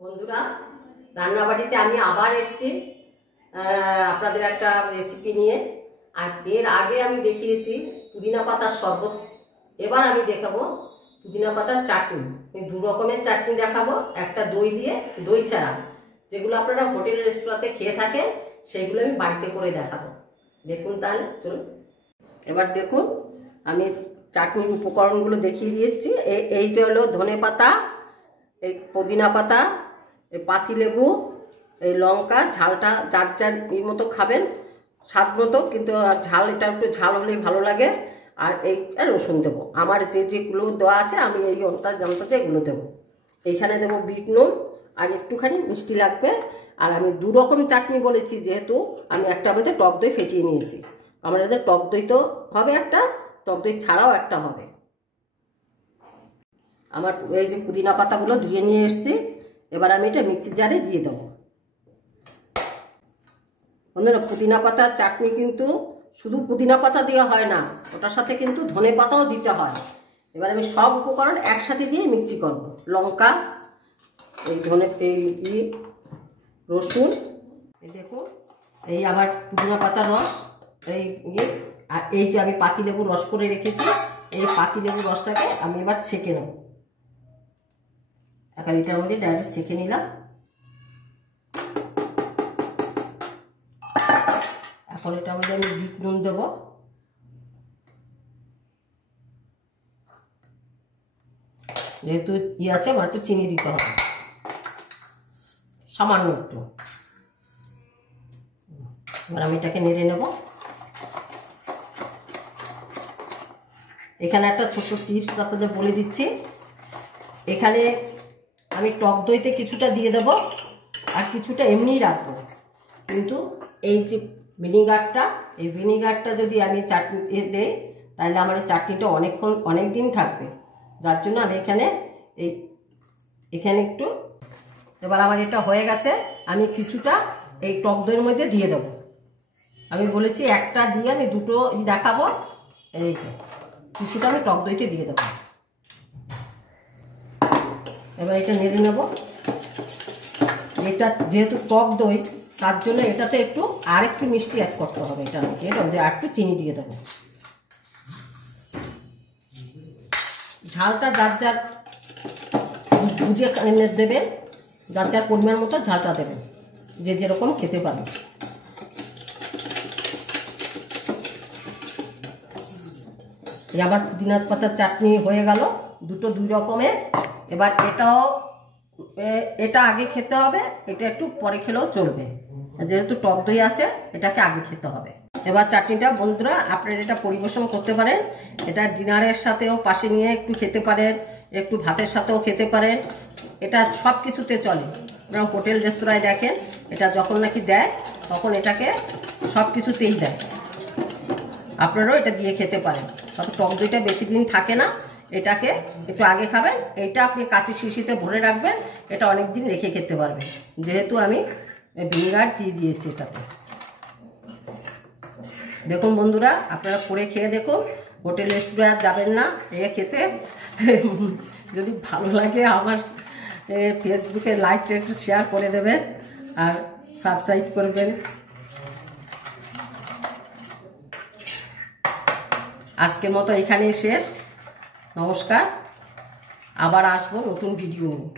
বন্ধুরা, রান্নাবাড়িতে আমি আবার এসেছি আপনাদের একটা রেসিপি নিয়ে। আর এর আগে আমি দেখিয়েছি পুদিনা পাতার শরবত, এবার আমি দেখাবো পুদিনা পাতার চাটনি। এই দু রকমের চাটনি দেখাবো, একটা দই দিয়ে, দই ছাড়া, যেগুলো আপনারা হোটেল রেস্তোরাঁতে খেয়ে থাকেন সেইগুলো আমি বাড়িতে করে দেখাবো। দেখুন তাহলে চলুন। এবার দেখুন আমি চাটনির উপকরণগুলো দেখিয়ে দিয়েছি। এইটা হলো ধনে পাতা, এই পুদিনা পাতা, এই পাতিলেবু, এই লঙ্কা, ঝালটা যার যার এই মতো খাবেন স্বাদ মতো, কিন্তু ঝাল এটা একটু ঝাল হলেই ভালো লাগে। আর এই রসুন দেবো, আমার যেগুলো দেওয়া আছে আমি এই অন্তাজে এগুলো দেবো। এইখানে দেবো বিট নুন, আর একটুখানি মিষ্টি লাগবে। আর আমি দু রকম চাটনি বলেছি যেহেতু আমি একটা মধ্যে টক দই ফেটিয়ে নিয়েছি। আমাদের টক দই তো হবে একটা, টক দই ছাড়াও একটা হবে। আমার এই যে পুদিনা পাতাগুলো ধুয়ে নিয়ে এসেছি, এবার আমি এটা মিক্সির জারে দিয়ে দেবো। বন্ধুরা, পুদিনা পাতার চাটনি কিন্তু শুধু পুদিনা পাতা দেওয়া হয় না, ওটার সাথে কিন্তু ধনে পাতাও দিতে হয়। এবার আমি সব উপকরণ একসাথে দিয়ে মিক্সি করব। লঙ্কা, এই ধনে, এই রসুন, এই দেখুন, এই আবার পুদিনা পাতার রস, এই আর এই যে আমি পাতিলেবুর রস করে রেখেছি, এই পাতিলেবুর রসটাকে আমি এবার ছেঁকে নেব। এখন এটার মধ্যে ডাইরেক্ট ছেঁকে নিলাম। এখন এটার মধ্যে আমি বিট নুন দেবো। যেহেতু আছে আমার একটু চিনি দিতে হবে, সামান্য একটু। এবার আমি এটাকে নেড়ে নেব। এখানে একটা ছোট্ট টিপস আপনাদের বলে দিচ্ছি, এখানে আমি টক দইতে কিছুটা দিয়ে দেব আর কিছুটা এমনিই রাখবো। কিন্তু এই যে ভিনিগারটা, এই ভিনিগারটা যদি আমি চাটনি দেই তাহলে আমার এই চাটনিটা অনেক দিন থাকবে। যার জন্য আমি এখানে একটু, এবার আমার এটা হয়ে গেছে, আমি কিছুটা এই টক দইয়ের মধ্যে দিয়ে দেবো। আমি বলেছি একটা দিয়ে আমি দুটো দেখাবো, এই যে কিছুটা আমি টক দইতে দিয়ে দেবো। এবার এটা নেড়ে নেব। এটা যেহেতু টক দই, তার জন্য এটাতে একটু আর একটু মিষ্টি অ্যাড করতে হবে। এটার মধ্যে আর একটু চিনি দিয়ে দেবো। ঝালটা যার যার বুঝে দেবেন, যার যার পরিমাণ মতো ঝালটা দেবেন, যে যেরকম খেতে পারেন। আবার পুদিনা পাতার চাটনি হয়ে গেল দুই রকমের। এবার এটা আগে খেতে হবে, এটা একটু পরে খেলেও চলবে, যেহেতু টক দই আছে এটাকে আগে খেতে হবে। এবার চাটনিটা বন্ধুরা আপনারা এটা পরিবেশন করতে পারেন। এটা ডিনারের সাথেও পাশে নিয়ে একটু খেতে পারেন, একটু ভাতের সাথেও খেতে পারেন। এটা সব কিছুতে চলে। আপনারা হোটেল রেস্তোরাঁয় দেখেন, এটা যখন নাকি দেয় তখন এটাকে সব কিছুতেই দেয়। আপনারাও এটা দিয়ে খেতে পারেন। তবে টক দইটা বেশি দিন থাকে না, এটাকে একটু আগে খাবেন। এটা আপনি কাঁচের শিশিতে ভরে রাখবেন, এটা অনেক দিন রেখে খেতে পারবেন, যেহেতু আমি ভিনিগার দিয়ে দিয়েছি এটাতে। দেখুন বন্ধুরা, আপনারা করে খেয়ে দেখুন। হোটেল রেস্তোরাঁ যাবেন না খেতে। যদি ভালো লাগে আমার ফেসবুকে লাইকটা একটু শেয়ার করে দেবেন আর সাবস্ক্রাইব করবেন। আজকের মতো এখানেই শেষ। নমস্কার, আবার আসবো নতুন ভিডিও নিয়ে।